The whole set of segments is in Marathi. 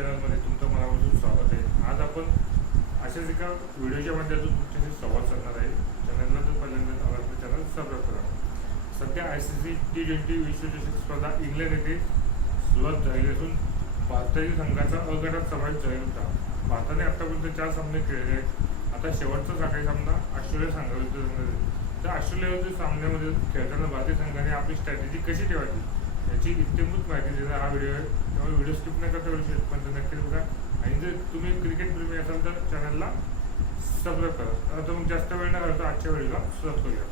चॅनलमध्ये तुमचं मनापासून स्वागत आहे. आज आपण अशाच एका व्हिडिओच्या माध्यमातून तुमच्याशी संवाद साधणार आहे. चॅनलला जर पहिल्यांदा आपलं चॅनल सबस्क्राईब करा. सध्या ICC T20 विश्वचषक स्पर्धा इंग्लंड येथे सुरुवात झाली असून भारतीय संघाचा अ गटात समावेश झाला होता. भारताने आतापर्यंत 4 सामने खेळले आहेत. आता शेवटचा सकाळी सामना ऑस्ट्रेलिया संघाविरुद्ध होणार आहे. तर ऑस्ट्रेलियाविरुद्ध सामन्यामध्ये खेळताना भारतीय संघाने आपली स्ट्रॅटेजी कशी ठेवायची याची इत्यंभूत माहिती देणारा हा व्हिडिओ आहे. त्यामुळे व्हिडिओ स्किप न करता वेळ पण नक्की बघा. आणि जर तुम्ही क्रिकेट प्रेमी असाल तर चॅनलला सबस्क्राईब करा. आता मग जास्त वेळ न घालता आजच्या व्हिडिओला सुरुवात करूया.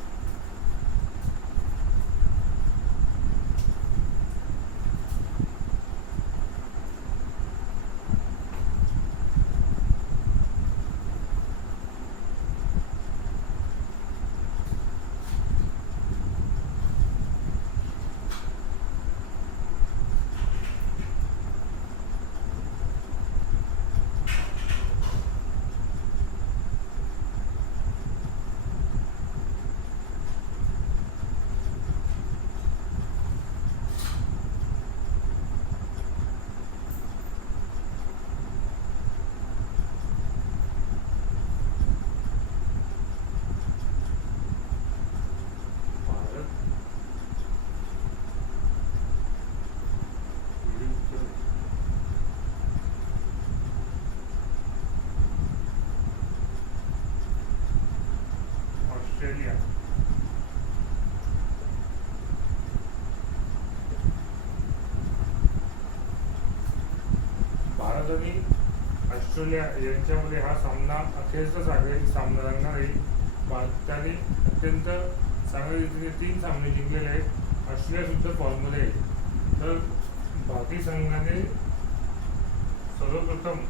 ऑस्ट्रेलिया भारत आणि ऑस्ट्रेलिया यांच्यामध्ये हा सामना अखेरचा सामना रंगणार आहे. भारताने अत्यंत चांगल्या रीतीने 3 सामने जिंकलेले आहेत. ऑस्ट्रेलिया सुद्धा फॉर्ममध्ये आहे. तर भारतीय संघाने सर्वप्रथम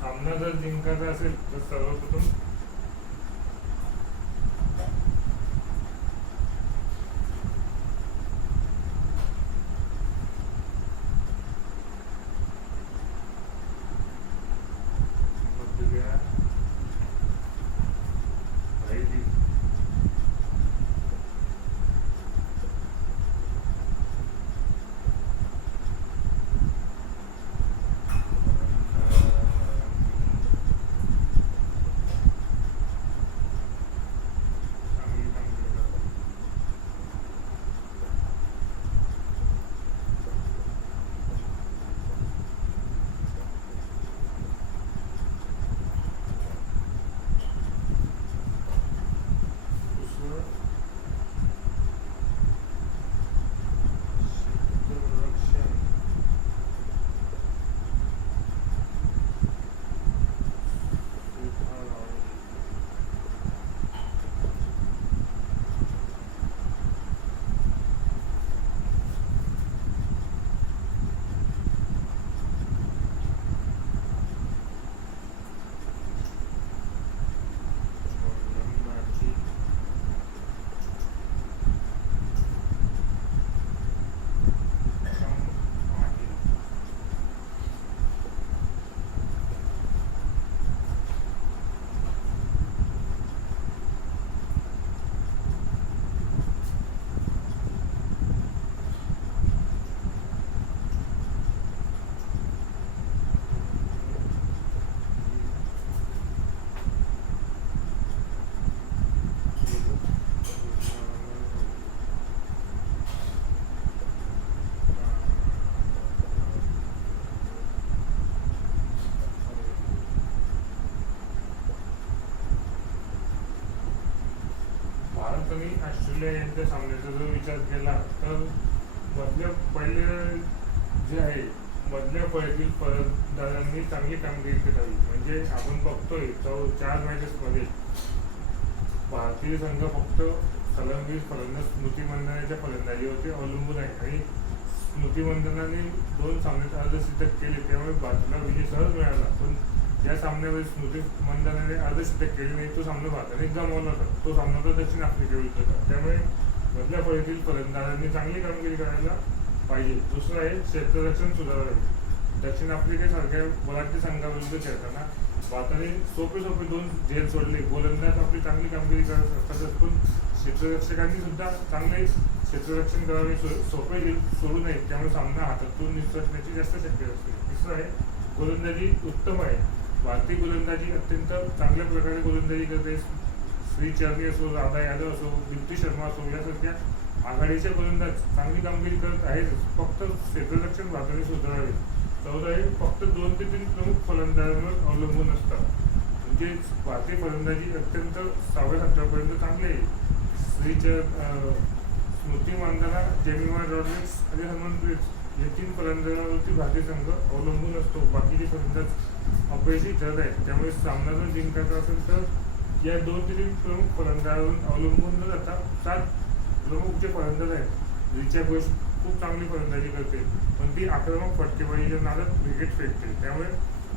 सामना जर जिंकायचा असेल तर सर्वप्रथम भारत आणि ऑस्ट्रेलिया यांच्या सामन्याचा जर विचार केला तर पहिले जे आहे मधल्या फळीतील फलंदाजांनी चांगली कामगिरी करावी. म्हणजे आपण बघतोय 4 मॅचेसमध्ये भारतीय संघ फक्त सलामीवीर फलंदाज स्मृती मंदानाच्या फलंदाजीवरती अवलंबून आहे. आणि स्मृती मंदानाने 2 सामन्यात अर्धशतक केले, त्यामुळे भारताला विजय सहज मिळाला. पण या सामन्यामध्ये स्मृती मंदानाने अर्धशतक केले नाही, तो सामना भारताने गमावला होता. तो सामना तर दक्षिण आफ्रिकेविरुद्ध होता. त्यामुळे मधल्या फळीतील फलंदाजांनी चांगली कामगिरी करायला पाहिजे. दुसरं आहे क्षेत्ररक्षण सुधारावे. दक्षिण आफ्रिकेसारख्या बलाढ्य संघाविरुद्ध खेळताना भारताने सोपे 2 झेल सोडले. गोलंदाज आपली चांगली कामगिरी करत असतातच, पण क्षेत्ररक्षकांनी सुद्धा चांगले क्षेत्ररक्षण करावे. सोपे झेल सोडू नये, त्यामुळे सामना हातातून निसटण्याची जास्त शक्यता असते. तिसरं आहे गोलंदाजी उत्तम आहे. भारतीय गोलंदाजी अत्यंत चांगल्या प्रकारे गोलंदाजी करते. श्री चरणी असो, राधा यादव असो, दीप्ती शर्मा असो यासारख्या आघाडीच्या गोलंदाज चांगली कामगिरी करत आहेत. फक्त क्षेत्ररक्षण भारताने सुधारावे. चौदा हे फक्त 2 ते 3 प्रमुख फलंदाजांवर अवलंबून असतात. म्हणजे भारतीय फलंदाजी अत्यंत 6व्या षटकापर्यंत चांगली आहे. स्मृती मानधना, जेमिमा रॉड्रिग्स आणि हरमनप्रीत हे 3 फलंदाजांवरती भारतीय संघ अवलंबून असतो. बाकीचे फलंदाज अपयशी ठरत आहेत. त्यामुळे सामना जर जिंकायचा असेल तर या 2 ते 3 प्रमुख फलंदाजांवर अवलंबून न जाता 7 प्रमुख जे फलंदाज आहेत. रिचा घोष खूप चांगली फलंदाजी करते, पण ती आक्रमक फटकेबाजीच्या नादात विकेट फेकते. त्यामुळे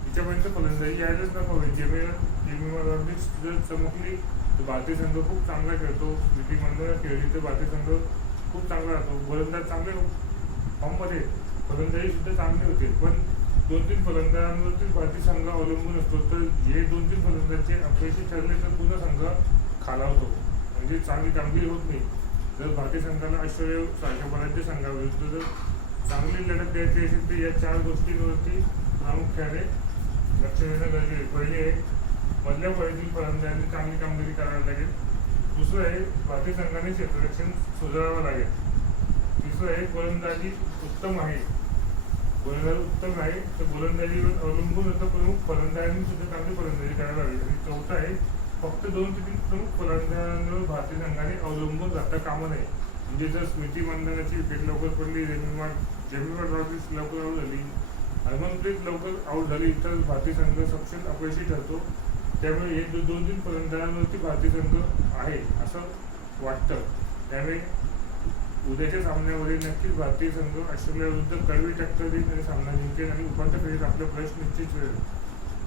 तिच्यापर्यंत फलंदाजी यायलाच नको हवी. जेमिमा रॉड्रिग्स जर चमकली तर भारतीय संघ खूप चांगला खेळतो. स्मृती मानधना खेळली तर भारतीय संघ खूप चांगला राहतो. गोलंदाज चांगले फॉर्ममध्ये, फलंदाजी सुद्धा चांगली होते. पण 2-3 फलंदाजांवरती भारतीय संघ अवलंबून असतो. तर हे 2-3 फलंदाजचे अपयशी ठरले तर पुन्हा संघ खालावतो, म्हणजे चांगली कामगिरी होत नाही. जर भारतीय संघाला ऐश्वर्या सारख्या बऱ्याचशा संघाविरुद्ध जर चांगली लढत द्यायची असेल तर या 4 गोष्टींवरती प्रामुख्याने लक्ष देणं गरजेचं आहे. पहिले आहे मधल्या फळीतील फलंदाजांनी चांगली कामगिरी करायला लागेल. दुसरं आहे भारतीय संघाने क्षेत्ररक्षण सुधारावं लागेल. तिसरं आहे गोलंदाजी उत्तम आहे. गोलंदाजी उत्तम आहे तर गोलंदाजीवर अवलंबून असं प्रमुख फलंदाजांनी सुद्धा चांगली फलंदाजी करायला हवी. आणि चौथं आहे फक्त 2 ते 3 प्रमुख फलंदाजांवर भारतीय संघाने अवलंबून राहता कामा नये. म्हणजे जर स्मृती मानधनाची विकेट लवकर पडली, जेमिमा रॉड्रिग्स लवकर आऊट झाली, हरमनप्रीत लवकर आऊट झाली तर भारतीय संघ सपशेल अपयशी ठरतो. त्यामुळे हे 2-3 फलंदाजांवरती भारतीय संघ आहे असं वाटतं. त्यामुळे उद्याच्या सामन्यामध्ये नक्कीच भारतीय संघ ऑस्ट्रेलियाविरुद्ध कडवी टक्कर देईल आणि सामना जिंकेल आणि उपांत्य फेरीत आपला प्रवेश निश्चित मिळेल.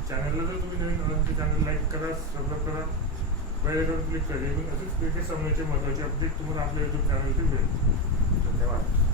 चॅनलला जर तुम्ही नवीन असाल तर चॅनल लाईक करा, सबस्क्राईब करा, बेल आयकॉन क्लिक करा. असेच क्रिकेट सामन्याचे महत्त्वाचे अपडेट तुम्हाला आपल्या यूट्यूब चॅनलवरती मिळेल. धन्यवाद.